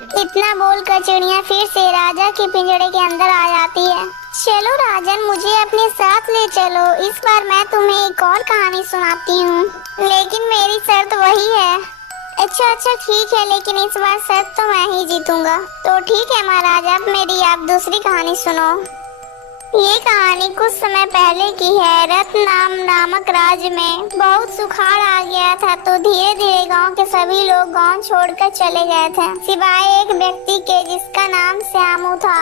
इतना बोलकर चिड़िया फिर से राजा के पिंजड़े के अंदर आ जाती है। चलो राजन, मुझे अपने साथ ले चलो। इस बार मैं तुम्हें एक और कहानी सुनाती हूँ, लेकिन मेरी शर्त वही है। अच्छा अच्छा ठीक है, लेकिन इस बार शर्त तो मैं ही जीतूंगा। तो ठीक है महाराज, अब मेरी आप दूसरी कहानी सुनो। ये कहानी कुछ समय पहले की है। रत्नाम नामक राज्य में बहुत सुखाड़ आ गया था, तो धीरे धीरे गांव के सभी लोग गांव छोड़कर चले गए थे, सिवाय एक व्यक्ति के जिसका नाम श्यामू था।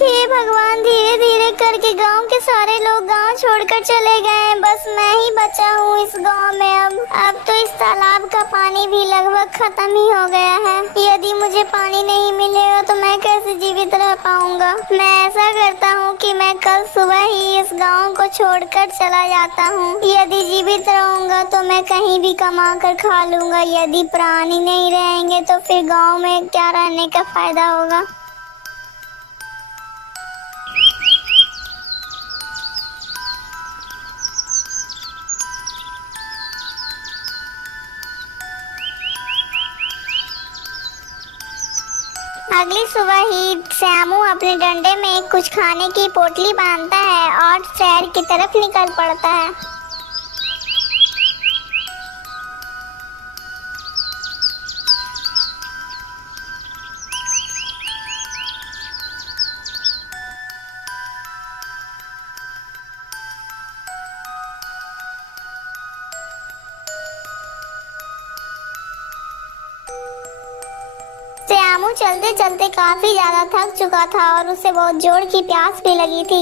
हे भगवान, धीरे धीरे करके गांव के सारे लोग गांव छोड़कर चले गए, बस मैं ही बचा हूँ इस गांव में। अब तो इस तालाब का पानी भी लगभग खत्म ही हो गया है। यदि मुझे पानी नहीं मिलेगा तो मैं कैसे जीवित रह पाऊंगा। मैं ऐसा करता हूँ कि मैं कल सुबह ही इस गांव को छोड़कर चला जाता हूँ। यदि जीवित रहूंगा तो मैं कहीं भी कमा कर खा लूंगा। यदि प्राणी नहीं रहेंगे तो फिर गाँव में क्या रहने का फायदा होगा। अगली सुबह ही श्यामू अपने डंडे में कुछ खाने की पोटली बांधता है और शहर की तरफ निकल पड़ता है। श्यामू चलते चलते काफी ज्यादा थक चुका था और उसे बहुत जोर की प्यास भी लगी थी।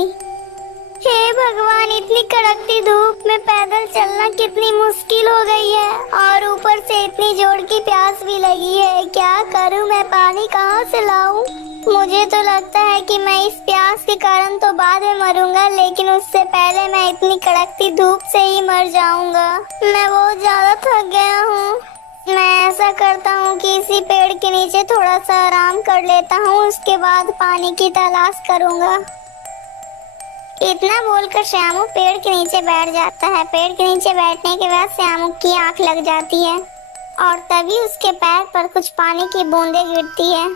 हे भगवान, इतनी कड़कती धूप में पैदल चलना कितनी मुश्किल हो गई है, और ऊपर से इतनी जोर की प्यास भी लगी है। क्या करूं मैं, पानी कहां से लाऊं? मुझे तो लगता है कि मैं इस प्यास के कारण तो बाद में मरूंगा, लेकिन उससे पहले मैं इतनी कड़कती धूप से ही मर जाऊंगा। मैं बहुत ज्यादा थक गया हूँ। मैं ऐसा करता हूँ कि इसी पेड़ के नीचे थोड़ा सा आराम कर लेता हूँ, उसके बाद पानी की तलाश करूँगा। इतना बोलकर श्यामू पेड़ के नीचे बैठ जाता है। पेड़ के नीचे बैठने के बाद श्यामू की आंख लग जाती है और तभी उसके पैर पर कुछ पानी की बूंदें गिरती है।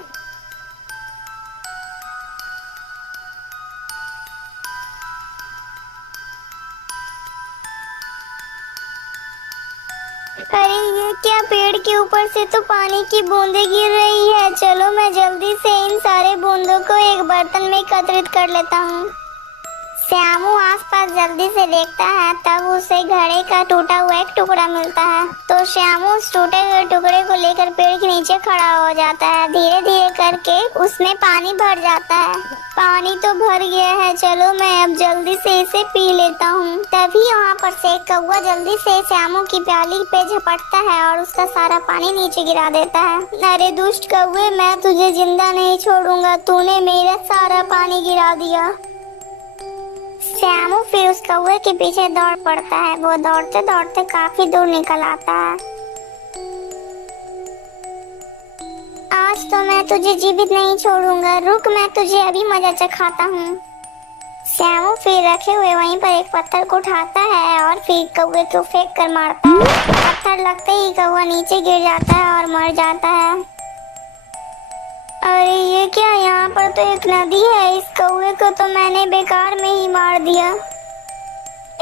अरे ये क्या, पेड़ के ऊपर से तो पानी की बूंदें गिर रही है। चलो मैं जल्दी से इन सारे बूंदों को एक बर्तन में एकत्रित कर लेता हूँ। श्यामू आसपास जल्दी से देखता है, तब उसे घड़े का टूटा हुआ एक टुकड़ा मिलता है। तो श्यामू उस टूटे हुए टुकड़े को लेकर पेड़ के नीचे खड़ा हो जाता है। धीरे धीरे करके उसमें पानी भर जाता है। पानी तो भर गया है, चलो मैं अब जल्दी से इसे पी लेता हूँ। तभी वहाँ पर से एक कौवा जल्दी से श्यामू की प्याली पे झपटता है और उसका सारा पानी नीचे गिरा देता है। अरे दुष्ट कौवे, मैं तुझे जिंदा नहीं छोड़ूंगा, तूने मेरा सारा पानी गिरा दिया। श्यामू फिर उस कौवे के पीछे दौड़ पड़ता है। वो दौड़ते दौड़ते काफी दूर निकल आता है। आज तो मैं तुझे जीवित नहीं छोड़ूंगा, रुक, मैं तुझे अभी मजा चखाता हूँ। श्यामू फिर रखे हुए वहीं पर एक पत्थर को उठाता है और फिर कौवे को फेंक कर मारता है। पत्थर लगते ही कौवा नीचे गिर जाता है और मर जाता है। अरे ये क्या, यहाँ पर तो एक नदी है। इस कौवे को तो मैंने बेकार में ही मार दिया।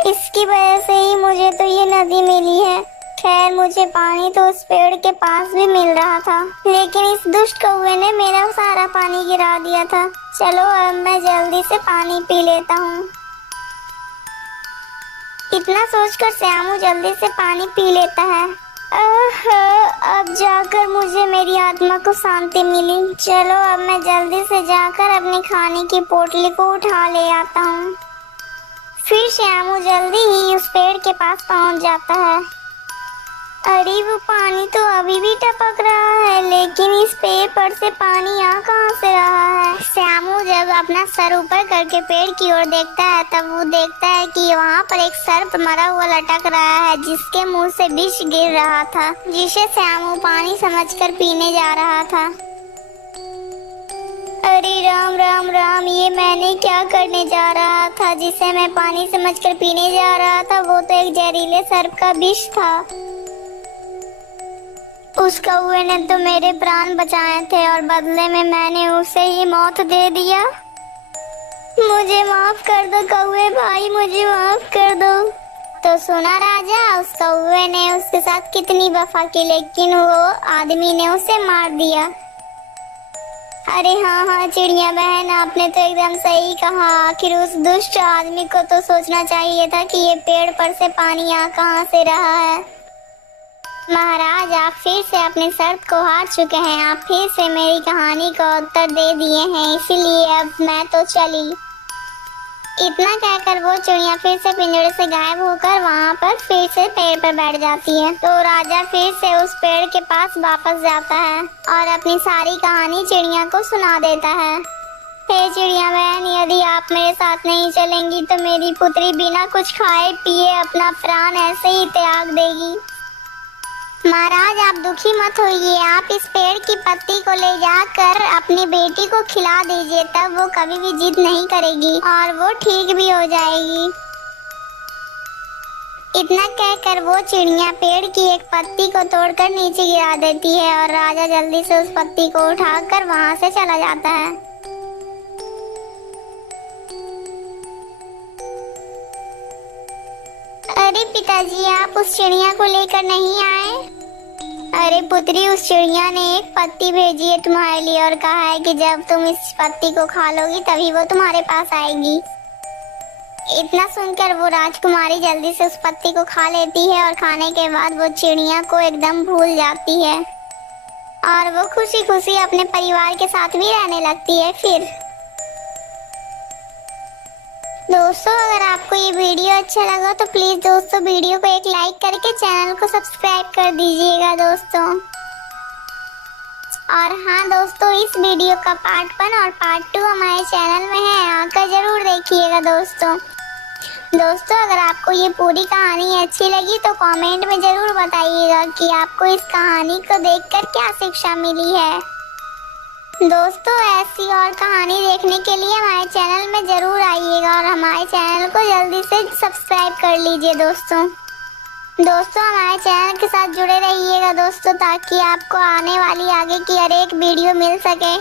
इसकी वजह से ही मुझे तो ये नदी मिली है। खैर, मुझे पानी तो उस पेड़ के पास भी मिल रहा था, लेकिन इस दुष्ट कौवे ने मेरा सारा पानी गिरा दिया था। चलो अब मैं जल्दी से पानी पी लेता हूँ। इतना सोचकर श्यामू जल्दी से पानी पी लेता है। अब जाकर मुझे मेरी आत्मा को शांति मिली। चलो अब मैं जल्दी से जाकर अपने खाने की पोटली को उठा ले आता हूँ। फिर श्यामू जल्दी ही उस पेड़ के पास पहुँच जाता है। अरे वो पानी तो अभी भी टपक रहा है, लेकिन इस पेड़ पर से पानी आ कहाँ से रहा है? श्यामू जब अपना सर ऊपर करके पेड़ की ओर देखता है, तब वो देखता है कि वहाँ पर एक सर्प मरा हुआ लटक रहा है, जिसके मुंह से विष गिर रहा था, जिसे श्यामू पानी समझकर पीने जा रहा था। अरे राम राम राम, ये मैंने क्या करने जा रहा था जिसे मैं पानी समझकर पीने जा रहा था? वो तो एक जहरीले सर्प का विष था। उस कौवे ने तो मेरे प्राण बचाए थे और बदले में मैंने उसे ही मौत दे दिया। मुझे माफ कर दो कौवे भाई, मुझे माफ कर दो। तो सुना राजा, उस कौवे ने उसके साथ कितनी वफा की, लेकिन वो आदमी ने उसे मार दिया। अरे हाँ चिड़िया बहन, आपने तो एकदम सही कहा। आखिर उस दुष्ट आदमी को तो सोचना चाहिए था कि ये पेड़ पर से पानी आ कहाँ से रहा है। महाराज, आप फिर से अपनी शर्त को हार चुके हैं। आप फिर से मेरी कहानी को उत्तर दे दिए हैं, इसीलिए अब मैं तो चली। इतना कहकर वो चिड़िया फिर से पिंजरे से गायब होकर वहाँ पर फिर से पेड़ पर बैठ जाती है। तो राजा फिर से उस पेड़ के पास वापस जाता है और अपनी सारी कहानी चिड़िया को सुना देता है। हे चिड़िया बहन, यदि आप मेरे साथ नहीं चलेंगी तो मेरी पुत्री बिना कुछ खाए पिए अपना प्राण ऐसे ही त्याग देगी। महाराज, आप दुखी मत होइए। आप इस पेड़ की पत्ती को ले जाकर अपनी बेटी को खिला दीजिए, तब वो कभी भी जिद नहीं करेगी और वो ठीक भी हो जाएगी। इतना कहकर वो चिड़िया पेड़ की एक पत्ती को तोड़कर नीचे गिरा देती है और राजा जल्दी से उस पत्ती को उठाकर वहां से चला जाता है। अरे पिताजी, आप उस चिड़िया को लेकर नहीं आए? अरे पुत्री, उस चिड़िया ने एक पत्ती भेजी है तुम्हारे लिए और कहा है कि जब तुम इस पत्ती को खा लोगी तभी वो तुम्हारे पास आएगी। इतना सुनकर वो राजकुमारी जल्दी से उस पत्ती को खा लेती है और खाने के बाद वो चिड़िया को एकदम भूल जाती है और वो खुशी खुशी अपने परिवार के साथ भी रहने लगती है। फिर दोस्तों, अगर आपको ये वीडियो अच्छा लगा तो प्लीज दोस्तों वीडियो को एक लाइक करके चैनल को सब्सक्राइब कर दीजिएगा दोस्तों। और हाँ दोस्तों, इस वीडियो का पार्ट 1 और पार्ट 2 हमारे चैनल में है, आकर जरूर देखिएगा दोस्तों। दोस्तों, अगर आपको ये पूरी कहानी अच्छी लगी तो कमेंट में जरूर बताइएगा कि आपको इस कहानी को देखकर क्या शिक्षा मिली है। दोस्तों, ऐसी और कहानी देखने के लिए हमारे चैनल में जरूर आइएगा और हमारे चैनल को जल्दी से सब्सक्राइब कर लीजिए दोस्तों। हमारे चैनल के साथ जुड़े रहिएगा दोस्तों, ताकि आपको आने वाली आगे की हर एक वीडियो मिल सके।